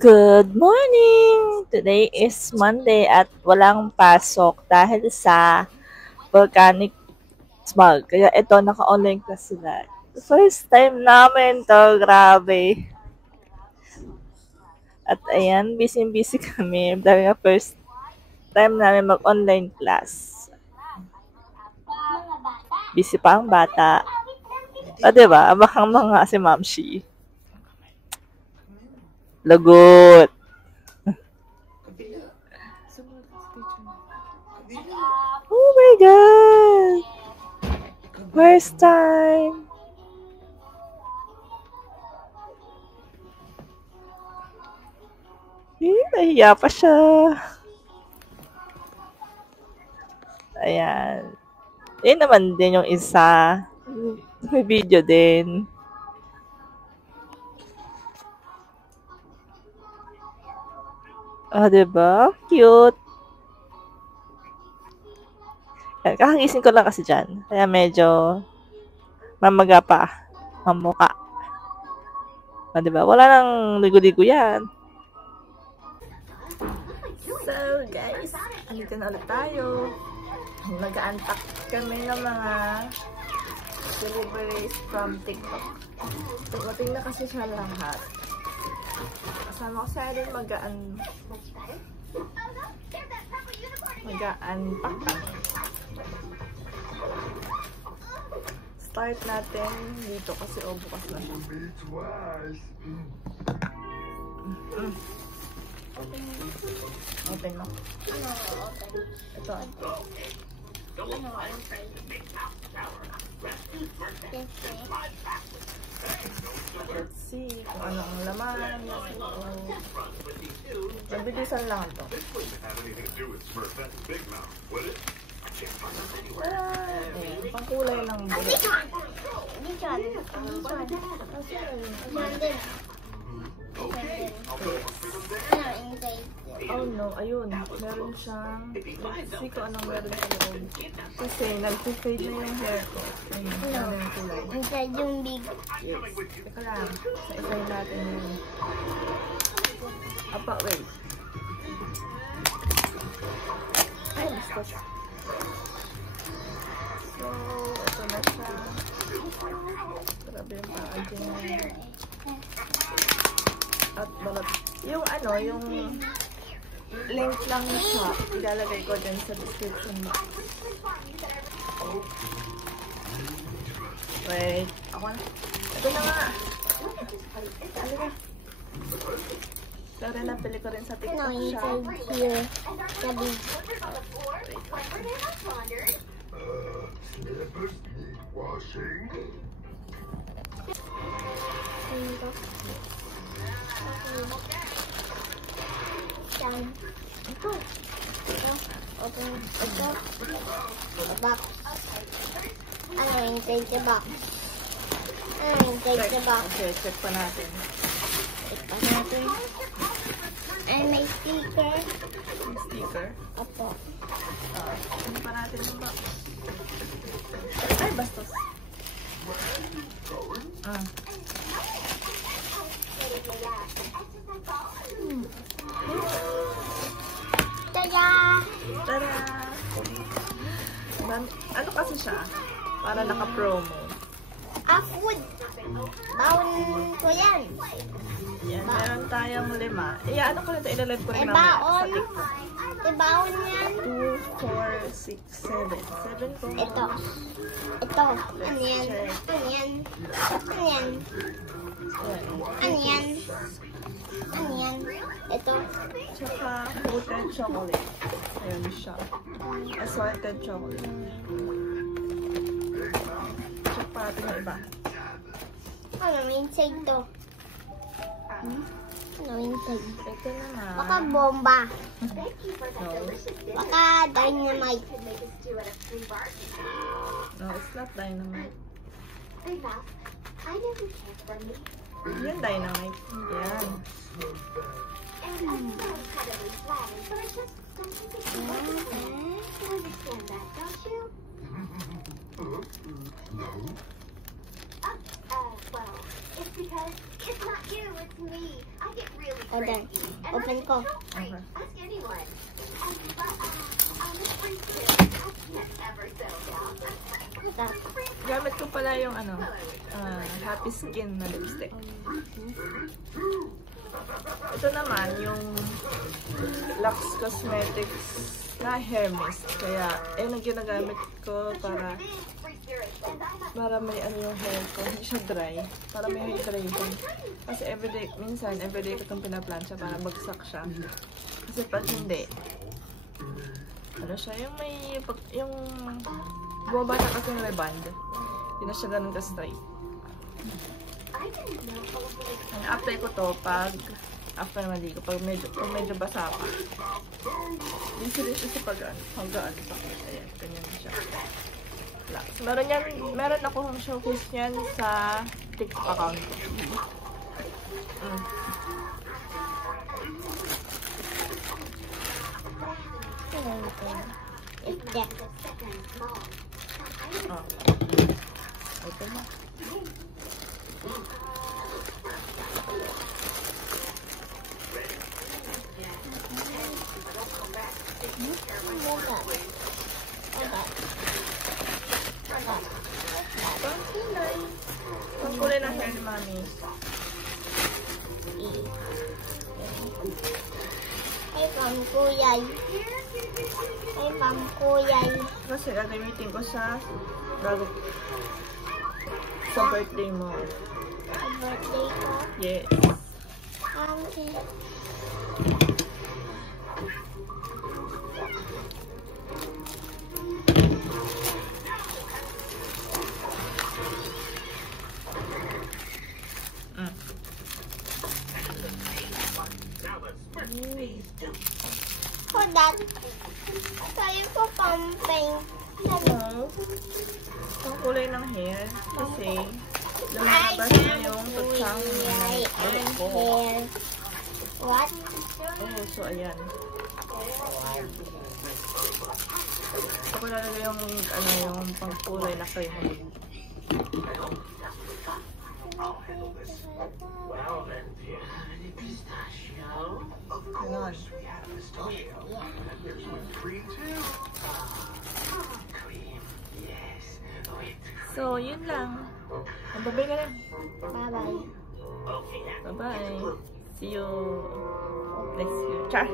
Good morning! Today is Monday at walang pasok dahil sa volcanic smog. Kaya ito, naka-online class sila. First time namin to, grabe. At ayan, busy-busy kami dahil nga first time namin mag-online class. Busy pa ang bata. O, diba? Abakang mga si Mamshi. Lagot! Oh my God! First time! Nahiya pa siya. Ayan. Yun naman din yung isa. May video din. Diba? Cute. Yan, kakagising ko lang kasi dyan. Kaya medyo mamaga pa ang mukha. Diba? Wala nang ligo-ligo yan. So, guys, andito na ulit tayo. Nag-unpack kami ng mga deliveries from TikTok. Dumating na kasi siya lahat. Kasama ko siya rin mag-unpack. Start natin dito kasi bukas na siya. Open mo. Ito. Let's see kung ano ang laman. Mabilisan lang ito. Pangkulay ng bulo. Oh no, ayun. Meron siyang, let's see kung anong meron sa loob. Kasi nag-fade na yung hair ko. Ayun, ano yung kulay. Inside yung big. Yes. Teka lang. Sa-isay natin yun. Apa, wait. Ay, basta siya. So, ito na siya. Grabe yung packaging niya. At balat. Yung ano, yung link lang siya. Ilalagay ko dyan sa description box. Wait. Ako na. Ito na nga. Ano na? Pero napili ko rin sa TikTok siya. Inside here. Sabi. Ito. Open. Ito. Box. Ano inside the box? Ano inside the box? Okay, check pa natin. Check pa natin. And may sticker. Yung sticker. Opo. Ano pa natin yung box? Ay, bastos. Tada! Tada! Ano kasi siya? Para naka-promo. Food. Baon ko yan. Yan, meron tayong 5. Ano ko na ito, ilalive ko rin namin Baon. sa TikTok. Baon yan. 2, 4, 6, 7. 7 po. Ito. Ito. Ano yan? Ano yan? Ano yan? Ano yan? Ano yan? Ito. Tsaka coated chocolate. Ayun siya. Assorted chocolate. Check pa natin yung iba. Ano inside to? Ano inside? Ito na nga. Baka bomba. No. Baka dynamite. No, it's not dynamite. Yan dynamite. Yan. Well, it's because it's not you, it's me. I get really Order. Open ko. Okay. Tapos, Gamit ko pala yung Happy Skin na lipstick. Ito naman yung Lux Cosmetics na hair mist. Kaya, yung ginagamit ko para may yung hair ko. Hindi siya dry. Para may hydration. Kasi everyday ko itong pinaplansya para bagsak siya. Kasi pag hindi, ano siya, yung bumabata kasi na may band. Hindi na siya ganun ka-straight. Apply ko to pag after maligo, pag medyo basa pa. Easy din siya sa pag-gaan pa. Ayan, ganyan siya. Meron ako showcase niyan sa TikTok account ko. ito. Ito na. Ang kulay ng hair ni Mami. Ay, pangkuyay. Ay, pangkuyay. Kasi gagamitin ko sa birthday mo. Sa birthday ko. Yes. Okay. For that, tayo ko pang-paint. Ano? Ang kulay ng hair. Kasi lumabas na yung tutsang ng ko. What? Oh, so ayan. Ako lalagay yung pangkulay na cream. Ganon. So, yun lang. Magbabay ka na. Bye-bye. Bye-bye. See you next year. Char!